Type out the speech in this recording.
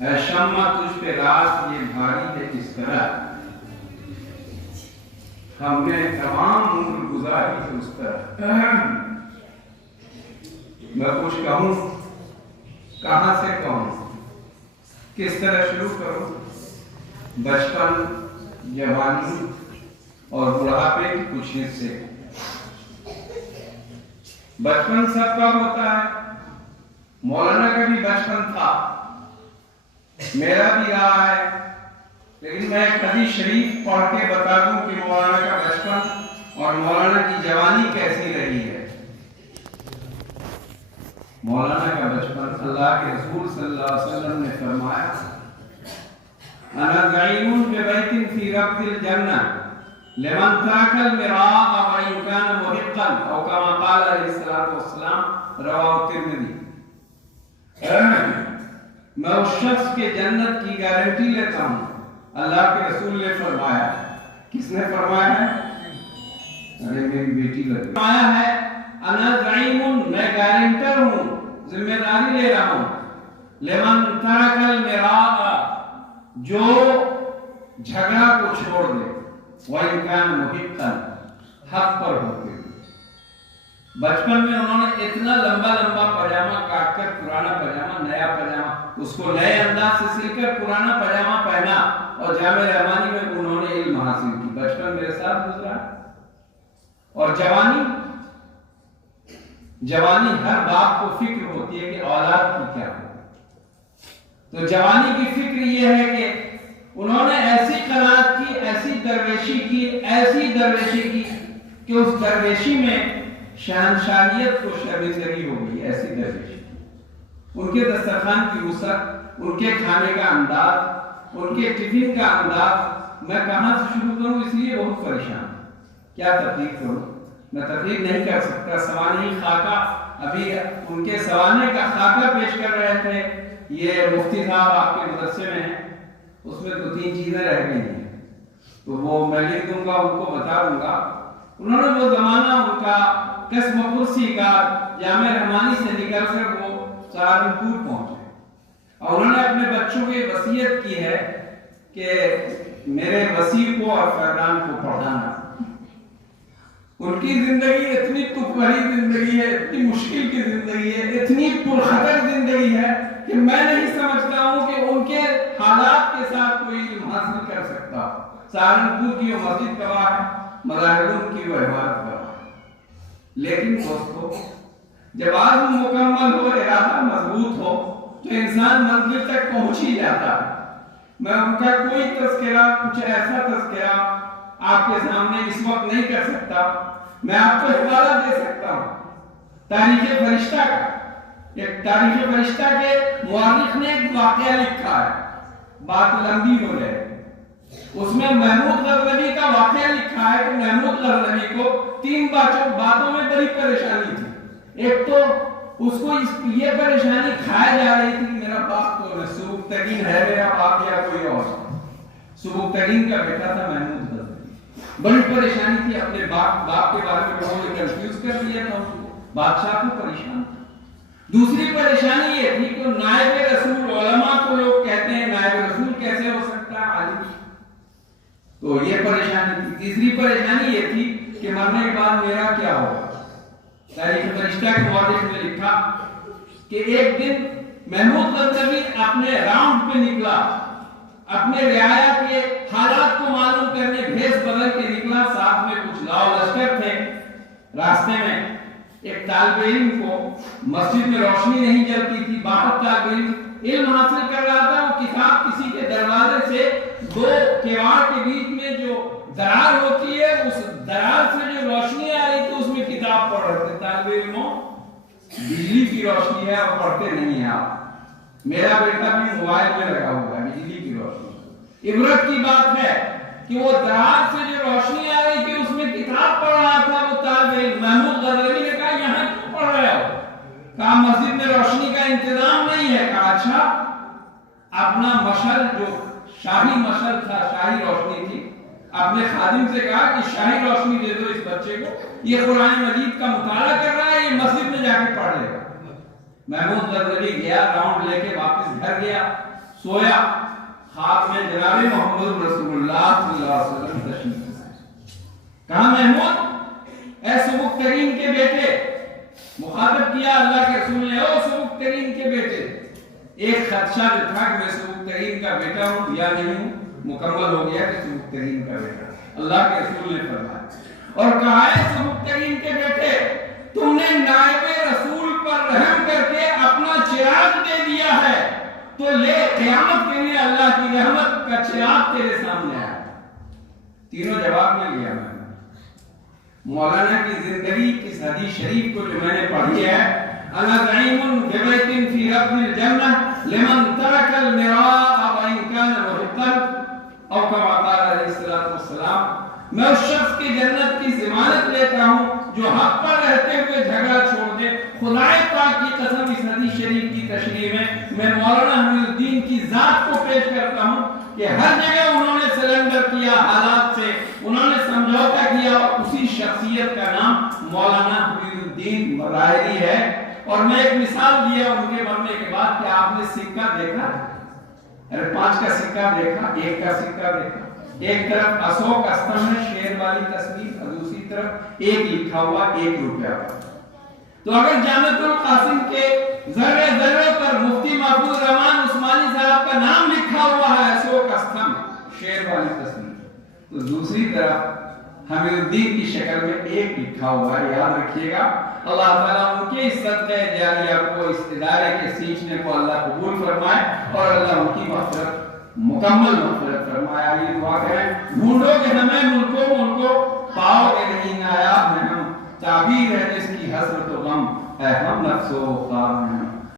اے شمع تجھ پہ رات یہ بھاری ہے کس طرح، ہم نے تمام عمر گزاری ہے اس طرح۔ میں کچھ کہوں کہاں سے کہوں، کس طرح شروع کروں؟ بچپن، جوانی اور بڑھاپے کے کچھ حصے۔ بچپن سب کا ہوتا ہے، مولانا کا بھی بچپن تھا، میرا بھی رہا ہے، لیکن میں ایک حدیث شریف پڑھ کے بتا دوں کہ مولانا کا بچپن اور مولانا کی جوانی کیسی رہی ہے۔ مولانا کا بچپن، اللہ کے رسول صلی اللہ علیہ وسلم نے فرمایا انا زعیم ببیت فی ربض الجنہ لمن ترک المراء وان کان محقا او کما قال علیہ الصلوۃ والسلام، رواه الترمذی۔ میں اس شخص کے جنت کی گارنٹی لیتا ہوں، اللہ کے رسول نے فرمایا۔ کس نے فرمایا ہے؟ ارے میری بیٹی لگی فرمایا ہے انا زعیم، میں گارنٹر ہوں، ذمہ داری لے رہا ہوں، لمن ترک المراء، جو جھگڑا کو چھوڑ دے، وَإِنْ كَانَ مُحِقًّا، حق پر ہوتے۔ بچپن میں انہوں نے اتنا لمبا لمبا پاجامہ کاٹ کر، پرانا پاجامہ، نیا پاجامہ، اس کو نئے انداز سے سل کر پرانا پاجامہ پہنا اور جامعہ رحمانی میں انہوں نے علم حاصل کی۔ بچپن میرے ساتھ گزرا۔ اور جوانی ہر باپ کو فکر ہوتی ہے کہ اولاد کی کیا ہو، تو جوانی کی فکر یہ ہے کہ انہوں نے ایسی قناعت کی، ایسی درویشی کی کہ اس درویشی میں شہنشاہیت کو شرمندگی ہو گئی، ایسی درویشی۔ ان کے دسترخوان کی وسعت، ان کے کھانے کا انداز، ان کے ٹفن کا انداز، میں کہاں سے شروع کروں، اس لیے بہت پریشان۔ کیا تقریر کروں؟ میں تقریر نہیں کر سکتا۔ سوانحی خاکہ، ابھی ان کے سوانے کا خاکہ پیش کر رہے تھے، یہ مفتی صاحب آپ کے مدرسے میں ہیں، اس میں 2-3 چیزیں رہ گئی ہیں، تو وہ میں لکھ دوں گا، ان کو بتا دوں گا۔ انہوں نے وہ زمانہ ان کا قسم کرسی کا جامعہ رحمانی سے نکل کر وہ سہارنپور پہنچے، اور انہوں نے اپنے بچوں کو وصیت کی ہے کہ میرے وسیع کو اور فیضان کو پڑھانا۔ ان کی زندگی اتنی تکبری زندگی ہے، اتنی مشکل کی زندگی ہے، اتنی پرخطر زندگی ہے کہ میں نہیں سمجھتا ہوں کہ ان کے حالات کے ساتھ کوئی علم حاصل کر سکتا۔ سہارنپور کی وہ مسجد گواہ ہے، مظاہرون کی وہ عبادت گواہ ہے۔ لیکن دوستو، جب عزم مکمل ہو، ارادہ مضبوط ہو، تو انسان منزل تک پہنچ ہی جاتا ہے۔ میں ان کا کوئی تذکرہ، کچھ ایسا تذکرہ آپ کے سامنے اس وقت نہیں کر سکتا۔ میں آپ کو حوالہ دے سکتا ہوں تاریخ فرشتہ کا۔ ایک تاریخ فرشتہ کے مورخ نے ایک واقعہ لکھا ہے، بات لمبی ہو جائے، اس میں محمود غزنوی کا واقعہ لکھا ہے کہ محمود غزنوی کو 3 باتوں میں بڑی پریشانی تھی۔ ایک تو اس کو یہ پریشانی کھائے جا رہی تھی کہ میرا باپ تو سبکتگین ہے، میرا باپ یا کوئی اور، سبکتگین کا بیٹا تھا محمود غزنوی۔ بڑی پریشانی تھی، اپنے باپ کے بارے میں لوگوں نے کنفیوز کر دیا تھا، بادشاہ کو پریشان تھا۔ دوسری پریشانی یہ تھی کہ نائب رسول، علماء کو لوگ کہتے ہیں نائب رسول کیسے ہو سکتا ہے عالم، تو یہ پریشانی تھی۔ تیسری پریشانی یہ تھی کہ مرنے کے بعد میرا کیا ہوگا۔ تاریخ فرشتہ کے مورخ نے لکھا کہ ایک دن محمود غزنوی اپنے راؤنڈ پہ نکلا، اپنے رعایا کے حالات کو معلوم کرنے بھیس بدل کے نکلا، ساتھ میں کچھ لاؤ لشکر تھے۔ راستے میں ایک طالب علم کو مسجد میں روشنی نہیں جلتی تھی، باہر طالب علم حاصل کر رہا تھا، وہ کتاب کسی کے دروازے سے 2 کیوار کے بیچ میں جو درار ہوتی ہے، اس درار سے جو روشنی آ رہی تھی اس میں کتاب پڑھ رہے تھے۔ طالب علموں، بجلی کی روشنی ہے اور پڑھتے نہیں ہیں آپ، میرا بیٹا بھی موبائل میں لگا ہوا ہے، بجلی کی روشنی۔ عبرت کی بات ہے کہ وہ درار سے جو روشنی آ رہی تھی اس میں کتاب پڑھ رہا تھا وہ طالب علم۔ محمود غزنوی نے کہا یہاں کیوں پڑھ رہے ہو؟ کہا مسجد میں روشنی کا انتظام نہیں ہے۔ کہا اچھا، اپنا مشعل جو شاہی مشعل تھا، شاہی روشنی تھی، اپنے خادم سے کہا کہ شاہی روشنی دے دو اس بچے کو، یہ قرآن مجید کا مطالعہ کر رہا ہے، یہ مسجد میں جا کے پڑھ لے گا۔ محمود غزنوی گیا، راؤنڈ لے کے واپس گھر گیا، سویا، خواب میں جناب محمد رسول اللہ صلی اللہ علیہ وسلم تشریف لائے۔ کہا محمود اے سبکتگین کے بیٹے، مخاطب کیا اللہ کے رسول نے، او سبکتگین کے بیٹے۔ ایک خدشہ جو تھا کہ میں سبکتگین کا بیٹا ہوں یا نہیں ہوں، مکمل ہو گیا کہ سبکتگین کا بیٹا۔ اللہ کے رسول نے فرمایا اور کہا ہے سبکتگین کے بیٹے، تم نے نائب رسول پر رحم کر کے اپنا چراغ دے دیا ہے، تو لے قیامت کے لیے اللہ کی رحمت کا چراغ تیرے سامنے آیا۔ تینوں جواب میں لیا میں مولانا کی زندگی اس حدیث شریف کو جو میں نے پڑھی ہے، انا زعیم ببیت فی رب الجنہ لمن ترک المراء وان کان محقا، او کما قال علیہ الصلوۃ والسلام، میں اس شخص کی جنت کی ضمانت لیتا ہوں جو حق پر رہتے ہوئے جھگڑا چھوڑ دے۔ خدائے پاک کی قسم اس حدیث شریف کی تشریح میں مولانا حمید الدین کی ذات کو پیش کرتا ہوں کہ ہر جگہ انہوں نے سرنڈر کیا حالات سے، انہوں نے سمجھوتا کیا، اور اسی شخصیت کا نام مولانا حمید الدین مظاہری ہے۔ اور میں ایک مثال دیا ان کے مرنے کے بعد کہ آپ نے سکہ دیکھا، 5 کا سکہ دیکھا، 1 کا سکہ دیکھا، ایک طرف اشوک استمبھ ہے شیر والی تصویر، اور دوسری طرف 1 لکھا ہوا 1 روپیہ۔ تو اگر جامعۃ القاسم کے ذرے ذرے پر مفتی محفوظ رحمان عثمانی صاحب کا نام لکھا ہوا ہے اشوک استمبھ شیر والی تصویر، تو دوسری طرف حمید الدین کی شکل میں 1 لکھا ہوا ہے۔ یاد رکھیے گا، اللہ تعالیٰ ان کے اس صدقہ جاریہ کو، اس ادارے کے سینچنے کو اللہ قبول فرمائے اور اللہ ان کی مغفرت مکمل مغفرت فرمائے۔ آئیے دعا کریں، ڈھونڈو گے ہمیں ملکوں پاؤ گے نہیں، نایاب ہے ہم، تعبیر ہے جس کی حسرت و غم، اے ہم نفس و خواب ہیں۔